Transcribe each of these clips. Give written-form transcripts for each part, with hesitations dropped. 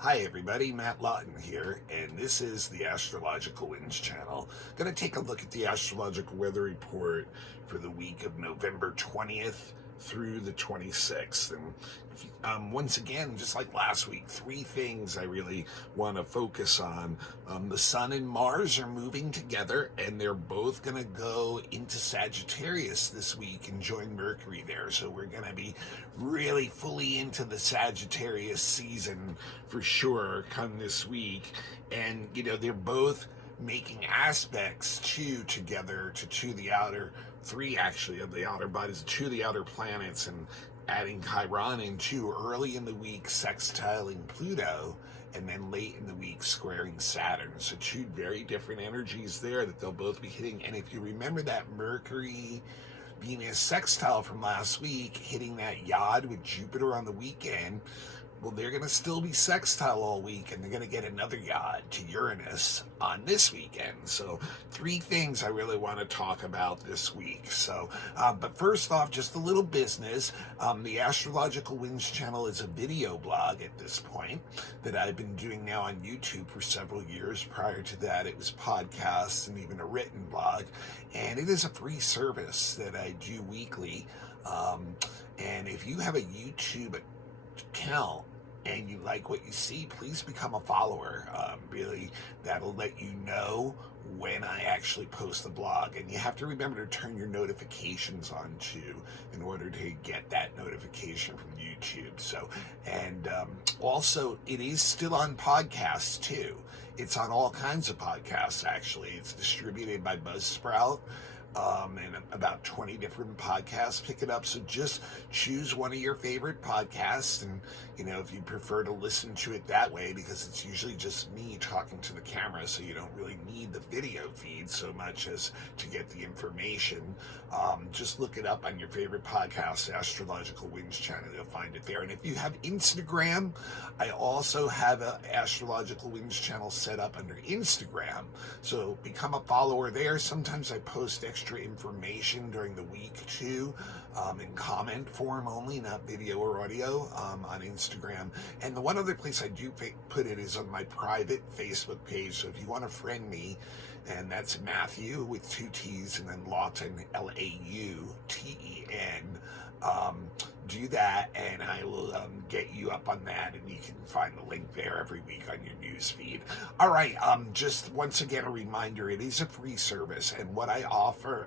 Hi everybody, Matt Lawton here, and this is the Astrological Winds channel. Going to take a look at the astrological weather report for the week of November 20th through the 26th. And once again, just like last week, three things I really want to focus on. The Sun and Mars are moving together, and they're both going to go into Sagittarius this week and join Mercury there. So we're going to be really fully into the Sagittarius season for sure come this week. And, they're both making aspects together to the outer three, actually, of the outer bodies, two of the outer planets, and adding Chiron in too early in the week, sextiling Pluto, and then late in the week squaring Saturn. So two very different energies there that they'll both be hitting. And if you remember that Mercury Venus sextile from last week, hitting that yod with Jupiter on the weekend, well, they're going to still be sextile all week, and they're going to get another yod to Uranus on this weekend. So three things I really want to talk about this week. So, but first off, just a little business. The Astrological Winds channel is a video blog at this point that I've been doing now on YouTube for several years. Prior to that, it was podcasts and even a written blog. And it is a free service that I do weekly. And if you have a YouTube account and you like what you see, please become a follower. Really, that'll let you know when I actually post the blog, and you have to remember to turn your notifications on too in order to get that notification from YouTube. So, and also it is still on podcasts too. It's on all kinds of podcasts, actually. It's distributed by Buzzsprout, and about 20 different podcasts pick it up. So just choose one of your favorite podcasts, and if you prefer to listen to it that way, because it's usually just me talking to the camera, so you don't really need the video feed so much as to get the information. Just look it up on your favorite podcast, Astrological Winds channel. You'll find it there. And if you have Instagram, I also have an Astrological Winds channel set up under Instagram, so become a follower there. Sometimes I post extra information during the week too, in comment form only, not video or audio, on Instagram. And the one other place I do put it is on my private Facebook page. So if you want to friend me, and that's Matthew with two T's and then Lawton, Lauten. Do that, and I will get you up on that, and you can find the link there every week on your news feed. All right, just once again a reminder, it is a free service, and what I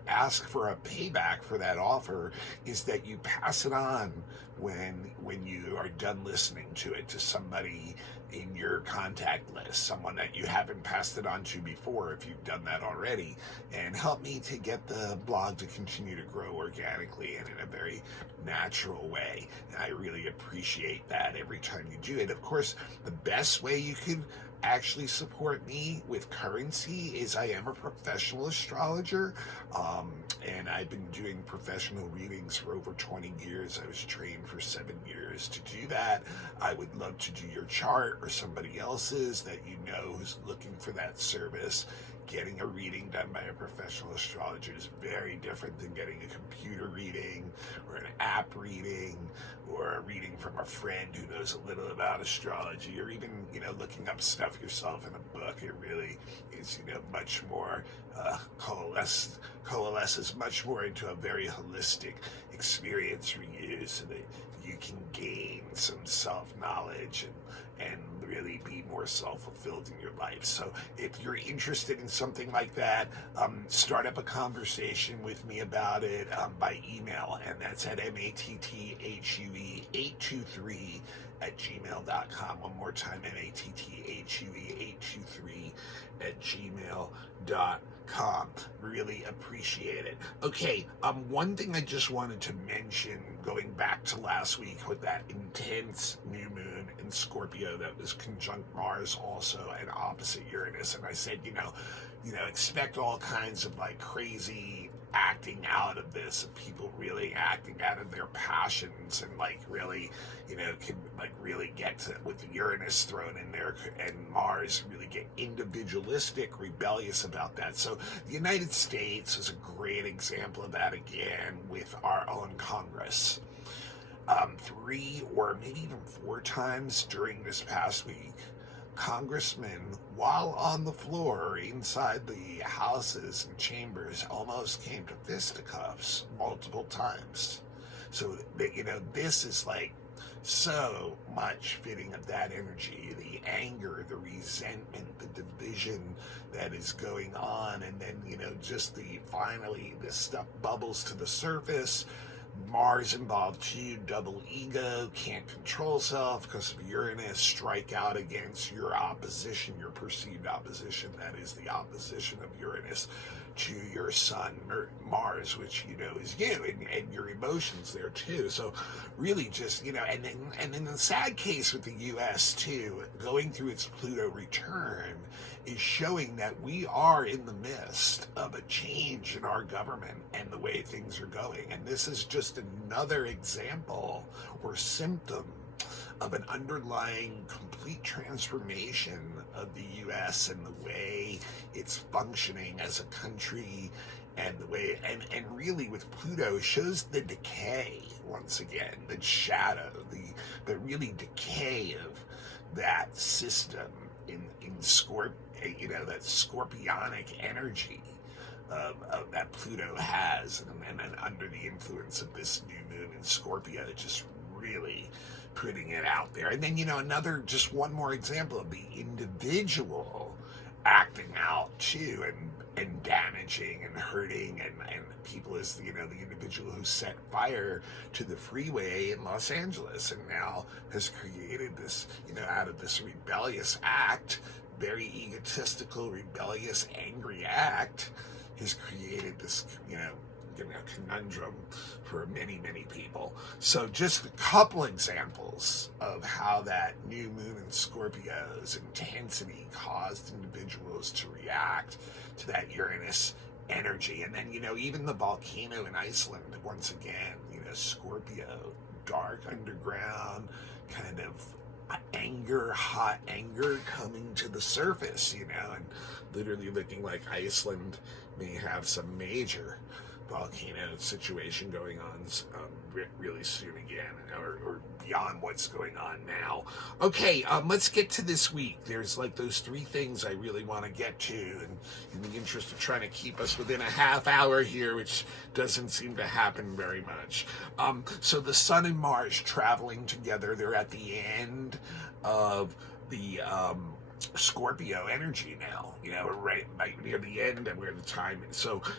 ask for a payback for that offer is that you pass it on when you are done listening to it to somebody in your contact list, someone that you haven't passed it on to before, if you've done that already, and help me to get the blog to continue to grow organically and in a very natural way. And I really appreciate that every time you do it. Of course, the best way you can actually support me with currency is I am a professional astrologer, and I've been doing professional readings for over 20 years. I was trained for 7 years to do that. I would love to do your chart or somebody else's that you know who's looking for that service. Getting a reading done by a professional astrologer is very different than getting a computer reading or an app reading or a reading from a friend who knows a little about astrology, or even, looking up stuff yourself in a book. It really is, much more coalesces much more into a very holistic experience for you, so that you can gain some self-knowledge and really be more self-fulfilled in your life. So if you're interested in something like that, start up a conversation with me about it by email, and that's at mattthue823@gmail.com. One more time, mattthue823@gmail.com. Really appreciate it. Okay, one thing I just wanted to mention, going back to last week with that intense new moon in Scorpio that was conjunct Mars also and opposite Uranus, and I said, expect all kinds of crazy acting out of this, of people really acting out of their passions, and really, can really get to, with Uranus thrown in there and Mars, really get individualistic, rebellious about that. So the United States is a great example of that again with our own Congress. 3 or maybe even 4 times during this past week, congressmen, while on the floor inside the houses and chambers, almost came to fisticuffs multiple times. So, this is like so much fitting of that energy, the anger, the resentment, the division that is going on. And then, just finally this stuff bubbles to the surface. Mars involved too, double ego, can't control self because of Uranus, strike out against your opposition, your perceived opposition. That is the opposition of Uranus to your sun, Mars, which, is you and your emotions there too. So really just, and then the sad case with the U.S. too, going through its Pluto return, is showing that we are in the midst of a change in our government and the way things are going. And this is just another example or symptom of an underlying complete transformation of the U.S. and the way it's functioning as a country, and the way, and really with Pluto shows the decay once again, the shadow, but really decay of that system in that scorpionic energy of that Pluto has, and then under the influence of this new moon in Scorpio, just really putting it out there. And then, just one more example of the individual acting out too, and damaging and hurting, and people is, the individual who set fire to the freeway in Los Angeles and now has created this, out of this rebellious act, very egotistical, rebellious, angry act, has created this, conundrum for many, many people. So just a couple examples of how that new moon in Scorpio's intensity caused individuals to react to that Uranus energy. And then, even the volcano in Iceland, once again, Scorpio, dark underground, kind of anger, hot anger coming to the surface, and literally looking like Iceland may have some major volcano situation going on really soon again, or beyond what's going on now. Okay, let's get to this week. There's like those 3 things I really want to get to, and in the interest of trying to keep us within a half hour here, which doesn't seem to happen very much. So the Sun and Mars traveling together, they're at the end of the Scorpio energy now, right near the end of where the time is.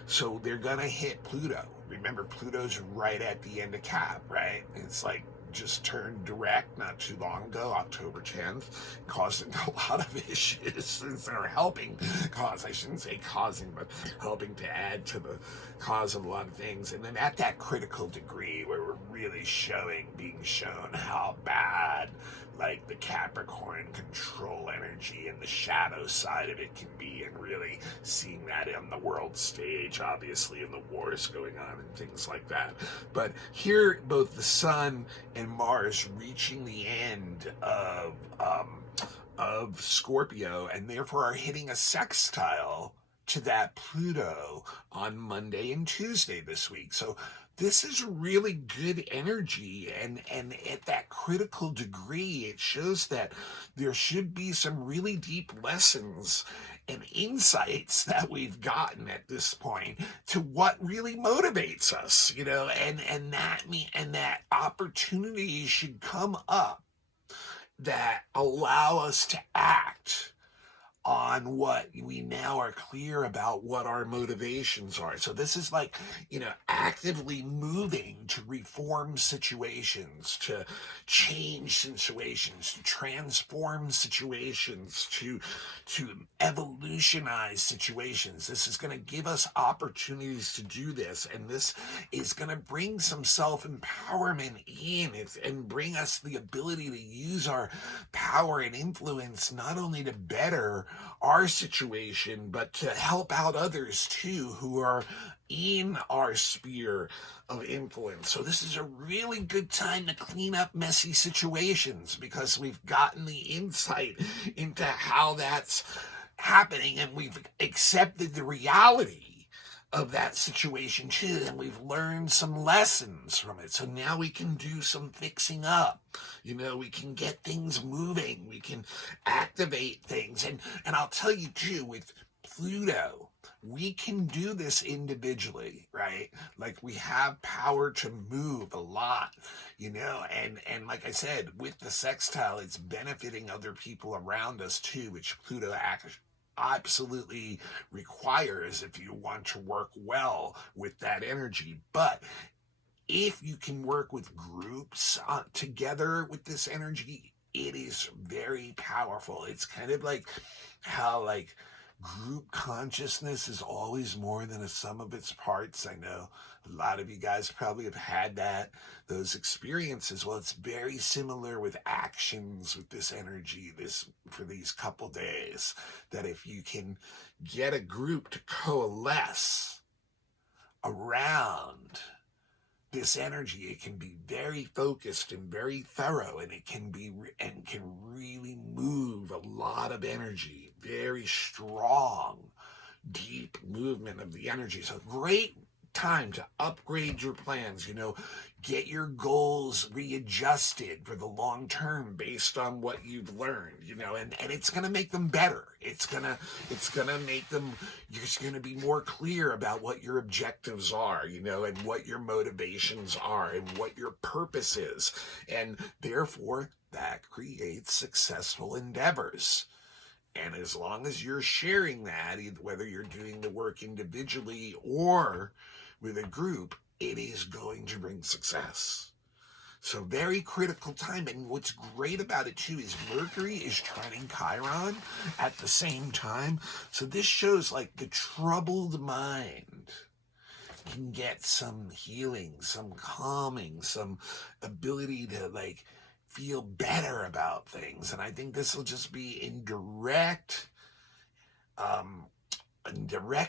So they're gonna hit Pluto. Remember, Pluto's right at the end of Cap, right? It's like just turned direct not too long ago, October 10th, causing a lot of issues, or helping cause, I shouldn't say causing, but helping to add to the cause of a lot of things. And then at that critical degree where we're really being shown how bad, like, the Capricorn control energy and the shadow side of it can be, and really seeing that on the world stage, obviously, in the wars going on and things like that. But here, both the Sun and Mars reaching the end of Scorpio, and therefore are hitting a sextile to that Pluto on Monday and Tuesday this week. So this is really good energy, and at that critical degree, it shows that there should be some really deep lessons and insights that we've gotten at this point to what really motivates us, and that opportunities should come up that allow us to act on what we now are clear about what our motivations are. So this is like, actively moving to reform situations, to change situations, to transform situations, to evolutionize situations. This is going to give us opportunities to do this, and this is going to bring some self-empowerment in and bring us the ability to use our power and influence not only to better our situation, but to help out others too who are in our sphere of influence. So this is a really good time to clean up messy situations, because we've gotten the insight into how that's happening, and we've accepted the reality of that situation too, and we've learned some lessons from it. So now we can do some fixing up. We can get things moving. We can activate things. And I'll tell you too, with Pluto, we can do this individually, right? Like we have power to move a lot, and like I said, with the sextile, it's benefiting other people around us too, which Pluto absolutely requires if you want to work well with that energy. But if you can work with groups together with this energy, it is very powerful. It's kind of like how group consciousness is always more than a sum of its parts. I know a lot of you guys probably have had those experiences. Well, it's very similar with actions with this energy for these couple days, that if you can get a group to coalesce around this energy, it can be very focused and very thorough, and it can really move a lot of energy, very strong, deep movement of the energy. So great time to upgrade your plans, get your goals readjusted for the long term based on what you've learned, and it's going to make them better. It's going to make them, you're going to be more clear about what your objectives are, and what your motivations are and what your purpose is. And therefore that creates successful endeavors. And as long as you're sharing that, whether you're doing the work individually or with a group, it is going to bring success. So very critical time. And what's great about it too is Mercury is trining Chiron at the same time. So this shows the troubled mind can get some healing, some calming, some ability to feel better about things. And I think this will just be in direct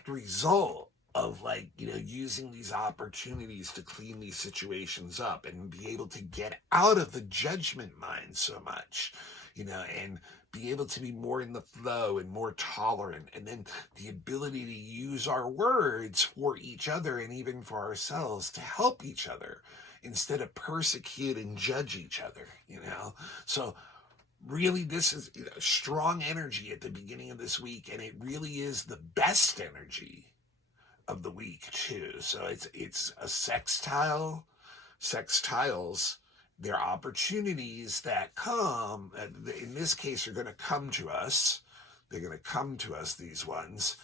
result of using these opportunities to clean these situations up and be able to get out of the judgment mind so much, and be able to be more in the flow and more tolerant, and then the ability to use our words for each other and even for ourselves to help each other instead of persecute and judge each other, So really, this is strong energy at the beginning of this week, and it really is the best energy of the week too. So it's a sextile. Sextiles, they're opportunities that come, in this case, are going to come to us. They're going to come to us, these ones.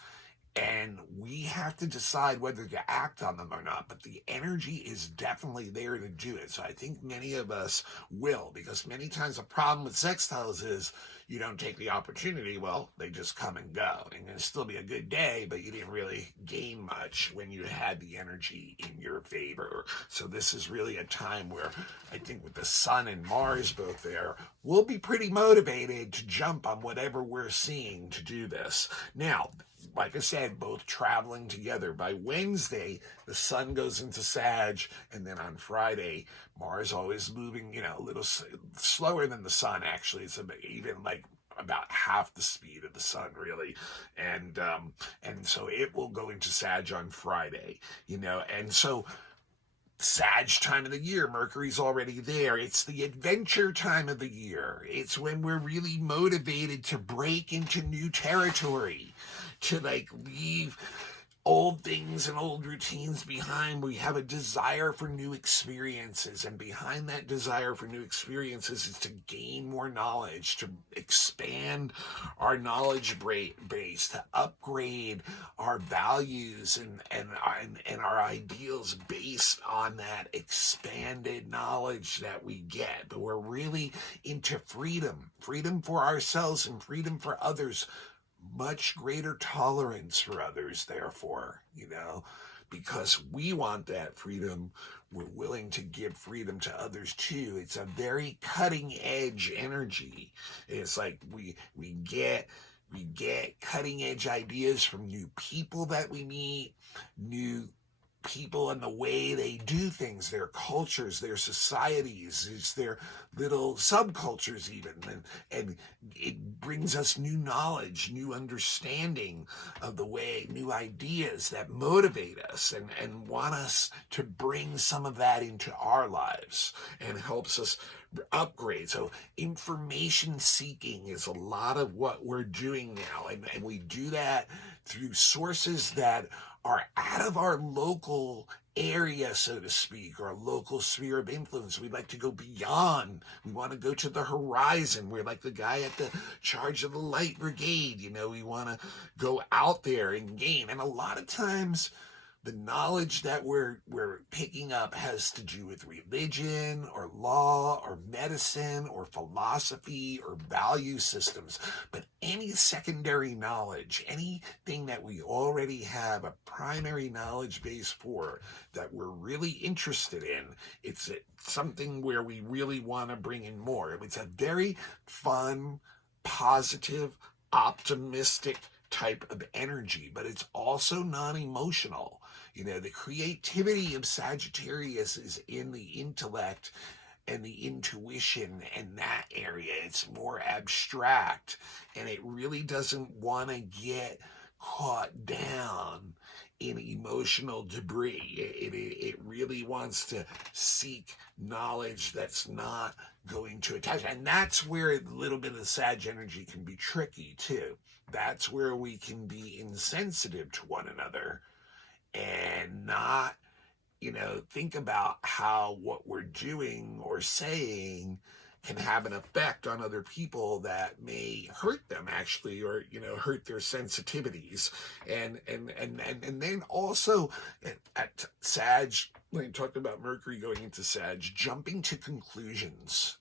And we have to decide whether to act on them or not. But the energy is definitely there to do it. So I think many of us will, because many times the problem with sextiles is you don't take the opportunity. Well, they just come and go. And it'll still be a good day, but you didn't really gain much when you had the energy in your favor. So this is really a time where I think with the Sun and Mars both there, we'll be pretty motivated to jump on whatever we're seeing to do this. Now, like I said, both traveling together. By Wednesday, the Sun goes into Sag, and then on Friday, Mars always moving, a little slower than the Sun, actually. It's even about half the speed of the Sun, really. And so it will go into Sag on Friday, and so Sag time of the year, Mercury's already there. It's the adventure time of the year. It's when we're really motivated to break into new territory, to leave old things and old routines behind. We have a desire for new experiences, and behind that desire for new experiences is to gain more knowledge, to expand our knowledge base, to upgrade our values and our ideals based on that expanded knowledge that we get. But we're really into freedom for ourselves and freedom for others. Much greater tolerance for others, therefore, because we want that freedom. We're willing to give freedom to others too. It's a very cutting edge energy. It's we get cutting edge ideas from new people that we meet, new people and the way they do things, their cultures, their societies, it's their little subcultures even, and it brings us new knowledge, new understanding of the way, new ideas that motivate us and want us to bring some of that into our lives and helps us upgrade. So information seeking is a lot of what we're doing now. And we do that through sources that are out of our local area, so to speak, or a local sphere of influence. We like to go beyond. We want to go to the horizon. We're like the guy at the charge of the light brigade. We want to go out there and gain. And a lot of times the knowledge that we're picking up has to do with religion or law or medicine or philosophy or value systems. But any secondary knowledge, anything that we already have a primary knowledge base for that we're really interested in, it's something where we really want to bring in more. It's a very fun, positive, optimistic type of energy, but it's also non-emotional. The creativity of Sagittarius is in the intellect and the intuition and that area. It's more abstract, and it really doesn't want to get caught down in emotional debris. It really wants to seek knowledge that's not going to attach. And that's where a little bit of Sag energy can be tricky too. That's where we can be insensitive to one another and not, think about how what we're doing or saying can have an effect on other people that may hurt them actually, or, hurt their sensitivities. And then also at Sag, when you talked about Mercury going into Sag, jumping to conclusions,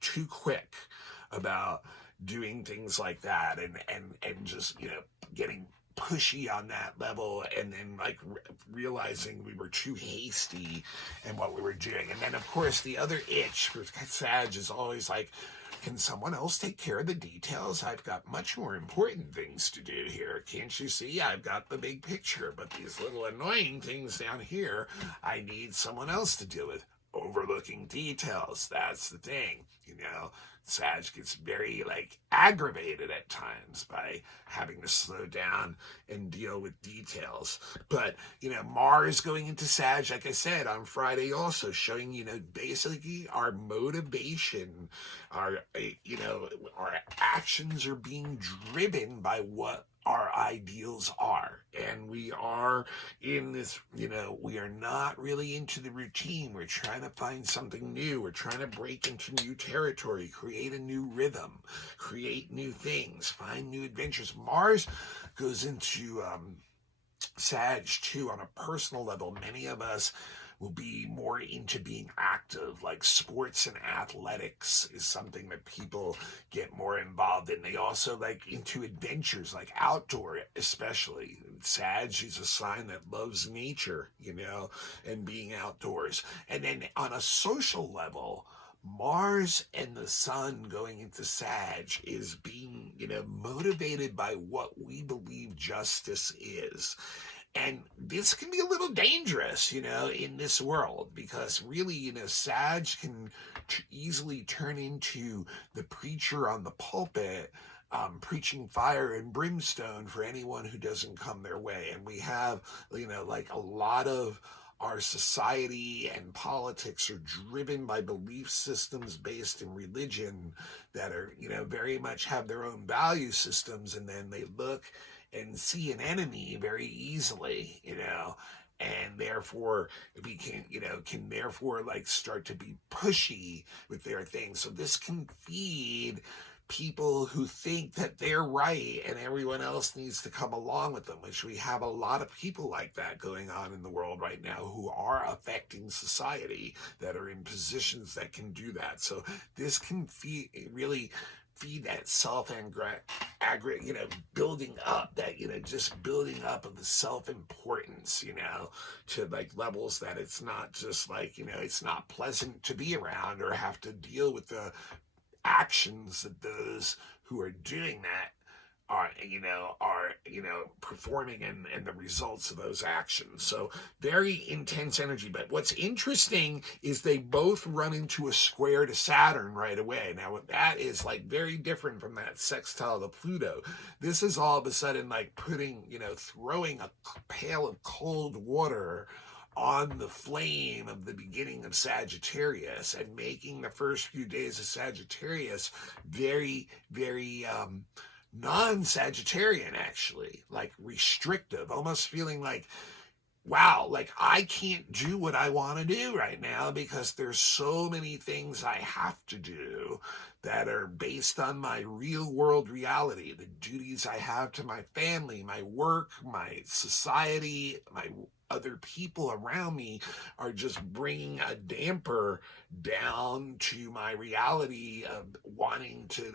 too quick about doing things like that and just, getting pushy on that level, and then realizing we were too hasty in what we were doing. And then of course the other itch for Sag is always like, can someone else take care of the details? I've got much more important things to do here. Can't you see? I've got the big picture, but these little annoying things down here, I need someone else to deal with. Overlooking details, that's the thing. Sag gets very aggravated at times by having to slow down and deal with details. But Mars going into Sag, like I said, on Friday also showing basically our motivation, our actions are being driven by what our ideals are. And we are in this, we are not really into the routine. We're trying to find something new. We're trying to break into new territory, create a new rhythm, create new things, find new adventures. Mars goes into Sag too on a personal level. Many of us will be more into being active, like sports and athletics is something that people get more involved in. They also into adventures, like outdoor especially. Sag is a sign that loves nature, and being outdoors. And then on a social level, Mars and the Sun going into Sag is being, motivated by what we believe justice is. And this can be a little dangerous, in this world, because really, Sag can easily turn into the preacher on the pulpit, preaching fire and brimstone for anyone who doesn't come their way. And we have, a lot of our society and politics are driven by belief systems based in religion that are, very much have their own value systems, and then they look and see an enemy very easily, and therefore we can therefore start to be pushy with their things. So this can feed people who think that they're right and everyone else needs to come along with them, which we have a lot of people like that going on in the world right now who are affecting society, that are in positions that can do that. So this can really feed that building up that, just building up of the self-importance, to levels that it's not just it's not pleasant to be around or have to deal with the actions that those who are doing that performing and the results of those actions. So very intense energy. But what's interesting is they both run into a square to Saturn right away. Now that is like very different from that sextile to Pluto. This is all of a sudden like throwing a pail of cold water on the flame of the beginning of Sagittarius and making the first few days of Sagittarius very, very non-Sagittarian, actually, like restrictive, almost feeling like, wow, like I can't do what I want to do right now because there's so many things I have to do that are based on my real world reality, the duties I have to my family, my work, my society, my other people around me are just bringing a damper down to my reality of wanting to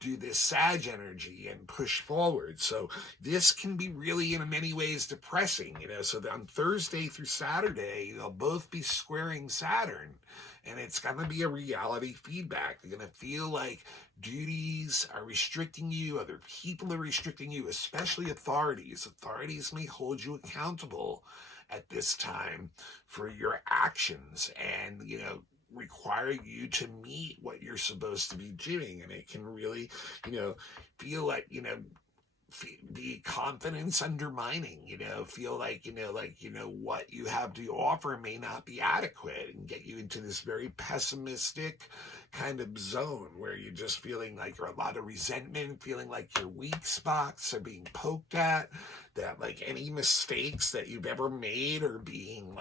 do this Sag energy and push forward. So this can be really in many ways depressing, so on Thursday through Saturday they'll both be squaring Saturn, and it's going to be a reality feedback. You're going to feel like duties are restricting you, other people are restricting you, especially authorities. Authorities may hold you accountable at this time for your actions and, require you to meet what you're supposed to be doing. And it can really, feel like, be confidence undermining, feel like, what you have to offer may not be adequate and get you into this very pessimistic kind of zone where you're just feeling like you're a lot of resentment, feeling like your weak spots are being poked at, that like any mistakes that you've ever made are being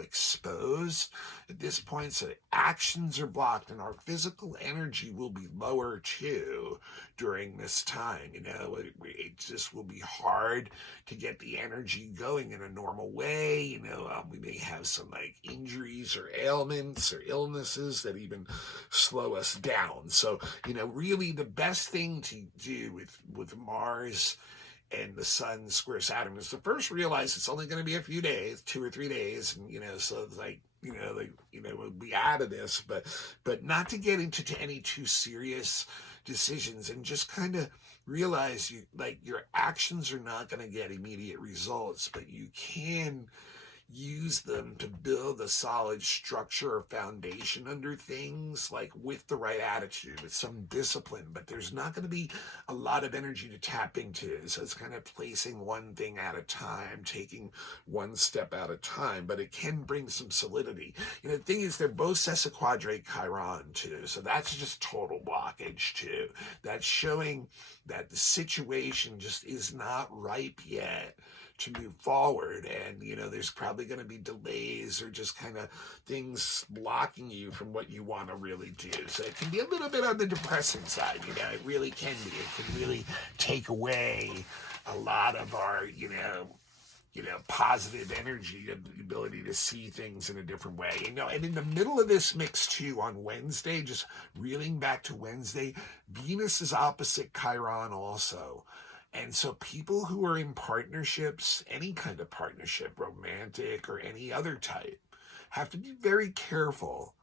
exposed at this point. So actions are blocked and our physical energy will be lower too during this time. It just will be hard to get the energy going in a normal way. We may have some like injuries or ailments or illnesses that even slow us down. So, really the best thing to do with Mars and the sun square Saturn is to first realize it's only going to be a few days, 2 or 3 days, and so it's like, we'll be out of this, but not to get into any too serious decisions, and just kind of realize your actions are not going to get immediate results, but you can use them to build a solid structure or foundation under things, like with the right attitude, with some discipline. But there's not going to be a lot of energy to tap into. So it's kind of placing one thing at a time, taking one step at a time, but it can bring some solidity. The thing is, they're both sesquiquadrate Chiron too. So that's just total blockage too. That's showing that the situation just is not ripe yet to move forward, and there's probably going to be delays or just kind of things blocking you from what you want to really do. So it can be a little bit on the depressing side. It really can be. It can really take away a lot of our positive energy, the ability to see things in a different way. And in the middle of this mix too, on Wednesday, just reeling back to Wednesday, Venus is opposite Chiron also. And so people who are in partnerships, any kind of partnership, romantic or any other type, have to be very careful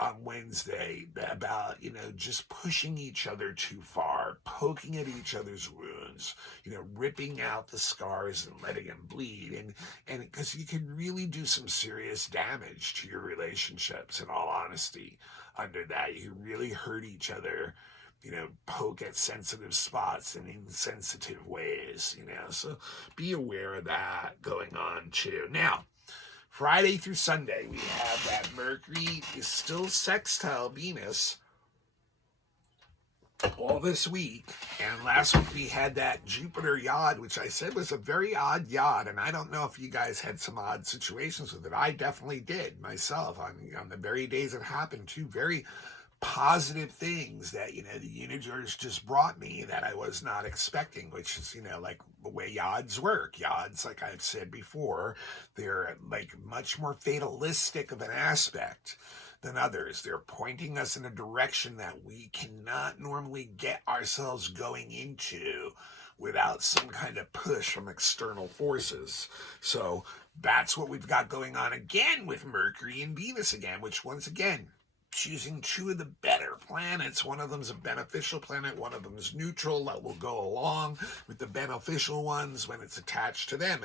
on Wednesday about, just pushing each other too far, poking at each other's wounds, ripping out the scars and letting them bleed. And because you can really do some serious damage to your relationships, in all honesty, under that. You can really hurt each other, poke at sensitive spots in insensitive ways, so be aware of that going on too. Now, Friday through Sunday, we have that Mercury is still sextile Venus all this week, and last week we had that Jupiter yod, which I said was a very odd yod, and I don't know if you guys had some odd situations with it. I definitely did myself on the very days it happened. Two very positive things that the universe just brought me that I was not expecting, which is like the way yods work. Yods, like I've said before, they're like much more fatalistic of an aspect than others. They're pointing us in a direction that we cannot normally get ourselves going into without some kind of push from external forces. So that's what we've got going on again with Mercury and Venus again, which once again, choosing two of the better planets. One of them's a beneficial planet, one of them is neutral, that will go along with the beneficial ones when it's attached to them.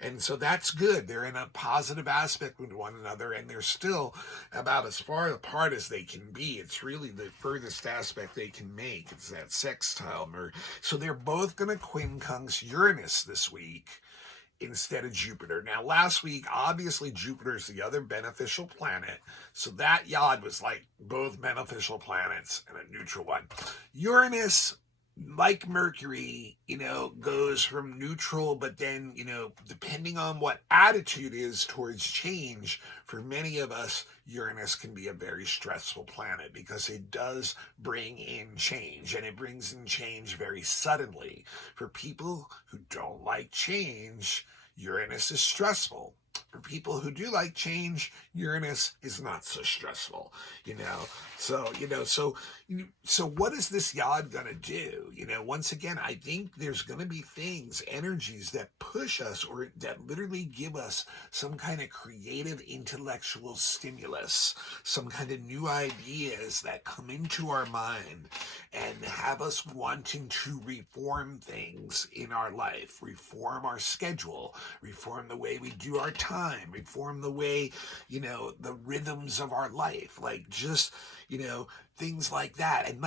And so that's good. They're in a positive aspect with one another, and they're still about as far apart as they can be. It's really the furthest aspect they can make. It's that sextile. So they're both going to quincunx Uranus this week instead of Jupiter. Now, last week, obviously, Jupiter's the other beneficial planet. So that yod was like both beneficial planets and a neutral one. Uranus, like Mercury, goes from neutral, but then, depending on what attitude is towards change, for many of us, Uranus can be a very stressful planet because it does bring in change, and it brings in change very suddenly. For people who don't like change, Uranus is stressful. For people who do like change, Uranus is not so stressful, So what is this yod going to do? Once again, I think there's going to be things, energies that push us or that literally give us some kind of creative intellectual stimulus, some kind of new ideas that come into our mind and have us wanting to reform things in our life, reform our schedule, reform the way we do our time, reform the way, the rhythms of our life, things like that. And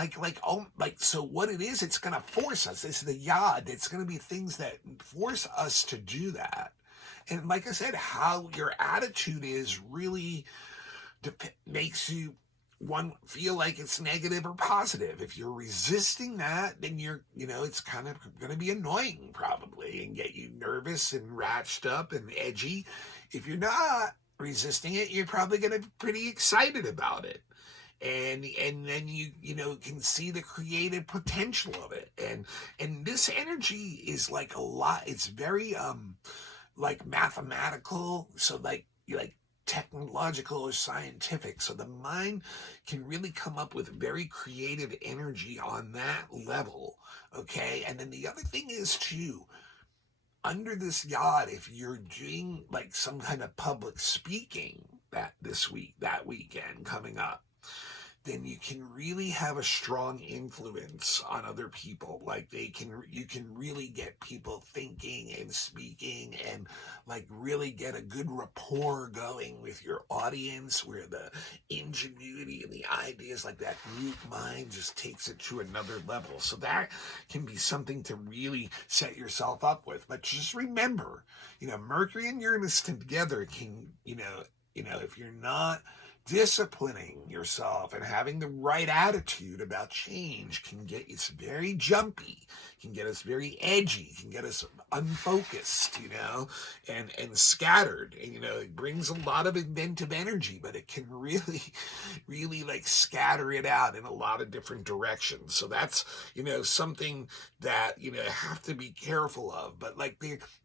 so what it is, it's going to force us. It's the yod. It's going to be things that force us to do that. And like I said, how your attitude is really makes you feel like it's negative or positive. If you're resisting that, then it's kind of going to be annoying probably and get you nervous and ratched up and edgy. If you're not resisting it, you're probably going to be pretty excited about it. And then you can see the creative potential of it. And this energy is like a lot. It's very like mathematical. So like technological or scientific. So the mind can really come up with very creative energy on that level. Okay. And then the other thing is too, under this yod, if you're doing like some kind of public speaking that weekend coming up, then you can really have a strong influence on other people. Like you can really get people thinking and speaking and like really get a good rapport going with your audience, where the ingenuity and the ideas, like that group mind, just takes it to another level. So that can be something to really set yourself up with. But just remember, Mercury and Uranus together can, if you're not disciplining yourself and having the right attitude about change, can get us very jumpy, can get us very edgy, can get us unfocused, and scattered. And, it brings a lot of inventive energy, but it can really, really like scatter it out in a lot of different directions. So that's, something that, have to be careful of. But like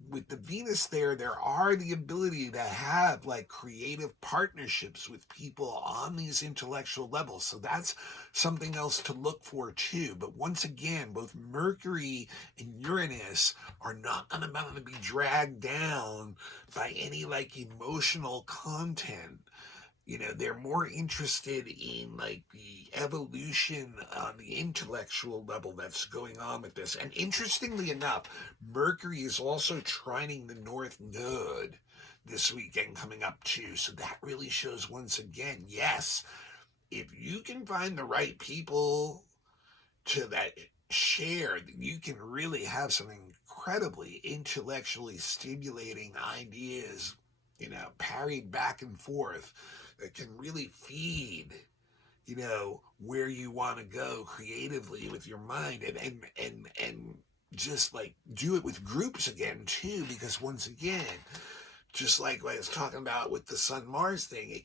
with the Venus there are the ability to have like creative partnerships with people on these intellectual levels. So that's something else to look for too. But once again, both Mercury and Uranus are not going to be dragged down by any like emotional content. They're more interested in like the evolution on the intellectual level that's going on with this. And interestingly enough, Mercury is also trining the North Node this weekend coming up too. So that really shows once again, yes, if you can find the right people to that share, you can really have some incredibly intellectually stimulating ideas, parried back and forth, that can really feed, where you want to go creatively with your mind, and just like do it with groups again too, because once again, just like what I was talking about with the Sun-Mars thing,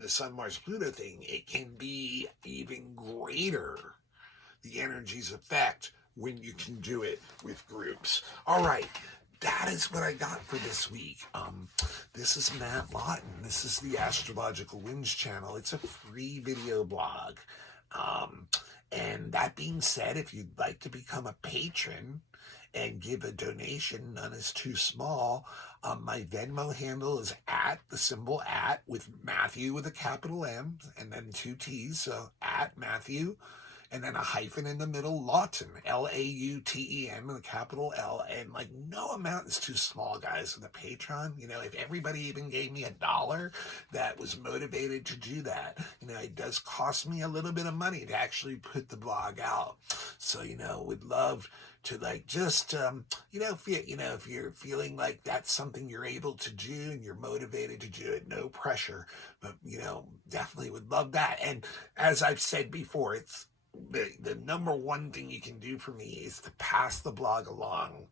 the Sun-Mars-Pluto thing, it can be even greater, the energy's effect, when you can do it with groups. All right, that is what I got for this week. This is Matt Lawton. This is the Astrological Winds channel. It's a free video blog. And that being said, if you'd like to become a patron and give a donation. None is too small. My Venmo handle is the symbol @ with Matthew with a capital M and then 2 T's, so @ Matthew, and then a hyphen in the middle, Lawton, Lautem, with a capital L. And like, no amount is too small, guys, with a Patreon. If everybody even gave me $1 that was motivated to do that, it does cost me a little bit of money to actually put the blog out. So, would love to just, if you're feeling like that's something you're able to do and you're motivated to do it, no pressure, but, definitely would love that. And as I've said before, it's, the number one thing you can do for me is to pass the blog along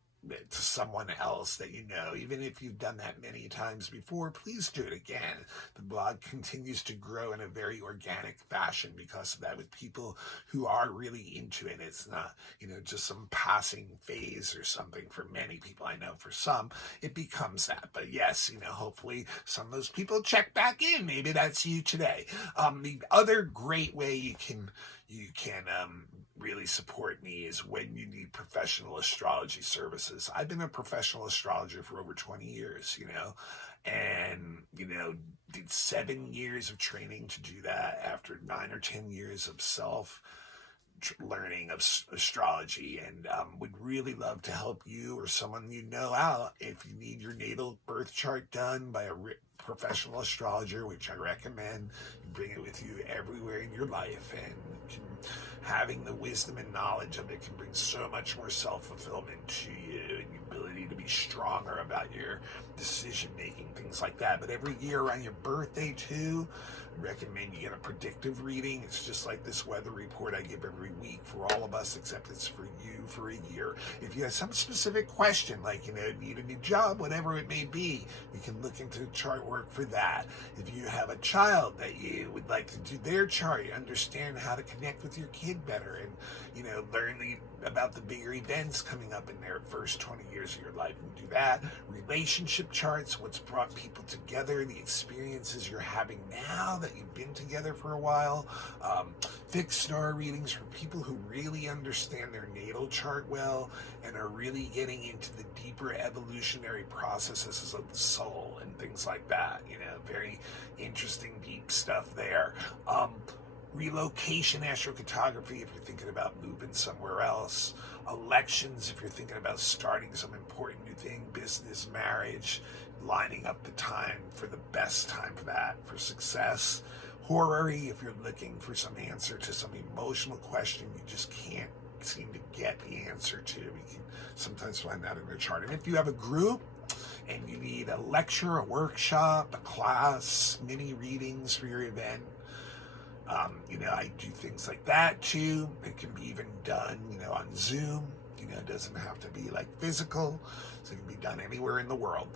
to someone else that even if you've done that many times before, please do it again. The blog continues to grow in a very organic fashion because of that, with people who are really into it. It's not, just some passing phase or something for many people. I know for some it becomes that, but yes, hopefully some of those people check back in. Maybe that's you today. The other great way you can really support me is when you need professional astrology services. I've been a professional astrologer for over 20 years, and, did 7 years of training to do that after 9 or 10 years of learning of astrology, and would really love to help you or someone out if you need your natal birth chart done by a professional astrologer, which I recommend. You bring it with you everywhere in your life, and having the wisdom and knowledge of it can bring so much more self-fulfillment to you, and the ability to be stronger about your decision making, things like that. But every year around your birthday too, I recommend you get a predictive reading. It's just like this weather report I give every week for all of us, except it's for you for a year. If you have some specific question, like need a new job, whatever it may be, you can look into chart work for that. If you have a child that you would like to do their chart, you understand how to connect with your kid better, and learn about the bigger events coming up in their first 20 years of your life, and do that. Relationship charts, what's brought people together, the experiences you're having now that you've been together for a while. Fixed star readings for people who really understand their natal chart well and are really getting into the deeper evolutionary processes of the soul and things like that. Very interesting, deep stuff there. Relocation astrocartography if you're thinking about moving somewhere else. Elections if you're thinking about starting some important new thing, business, marriage, lining up the time for the best time for that, for success. Horary if you're looking for some answer to some emotional question you just can't seem to get the answer to. You can sometimes find that in your chart. And if you have a group and you need a lecture, a workshop, a class, mini readings for your event, I do things like that too. It can be even done, on Zoom. It doesn't have to be like physical, so it can be done anywhere in the world.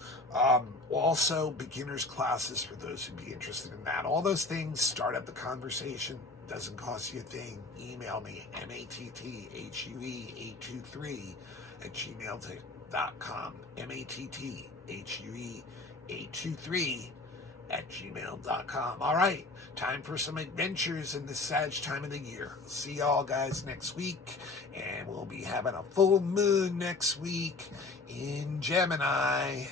Also, beginners classes for those who'd be interested in that. All those things start up the conversation. Doesn't cost you a thing. Email me, matthuey823@gmail.com. matthuey823@gmail.com. All right, time for some adventures in the Sag time of the year. See y'all guys next week, and we'll be having a full moon next week in Gemini.